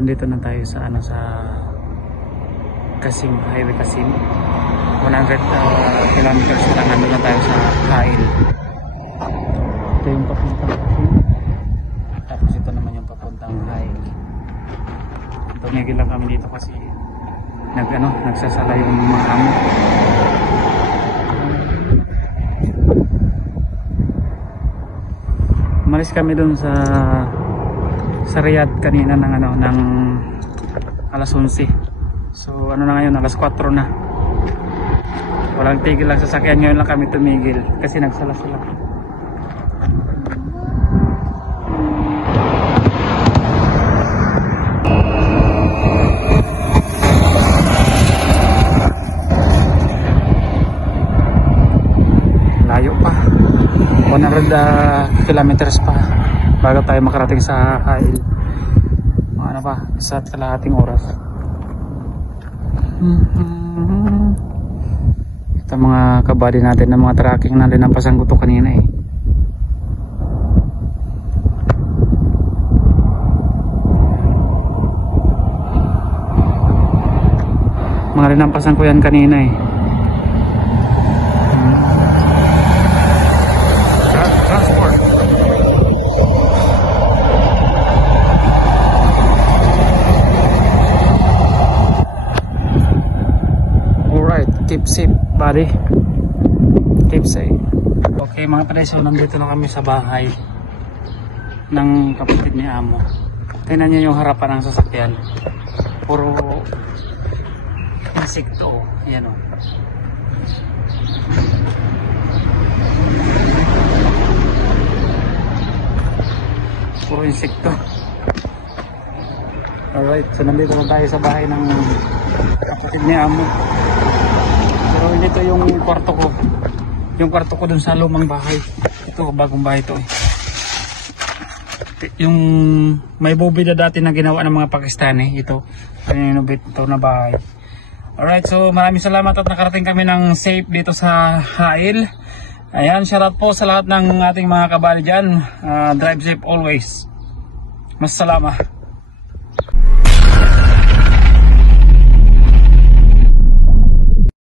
nandito na tayo sa sa Kasim, Highway Kasim. 100 kilometers lang, nandun na tayo sa Hail. Ito yung papuntang Kasim. Tapos ito naman yung papuntang Hail. Tumigil lang kami dito kasi nagsasala yung mga amo. Umalis kami dun sa Riyadh kanina ng alas 11. So na ngayon, alas 4 na. Walang tigil lang sasakyan, ngayon lang kami tumigil kasi nagsala sila. Layo pa, 100 kilometers pa bago tayo makarating sa Hail. Ano pa, 1.5 oras. Ito mga kabady natin na mga tracking na linampasan ko to kanina eh. Mga linampasan ko yan kanina eh. Transport. Alright, keep safe buddy. Keep safe. Okay mga paday, so nandito na kami sa bahay ng kapatid ni Amo. Tingnan niyo yung harapan ng sasakyan. Puro insekto. Ayan o. Puro insekto. Alright, so nandito na tayo sa bahay ng kapatid ni Amo. Pero dito yung kwarto ko. Yung kwarto ko dun sa lumang bahay. Ito, bagong bahay ito eh. Yung may bubida dati na ginawa ng mga Pakistani. Ito, pinunubit ito na bahay. Alright, so maraming salamat at nakarating kami ng safe dito sa Hail. Ayan, shoutout po sa lahat ng ating mga kabali dyan. Drive safe always. Mas salamat.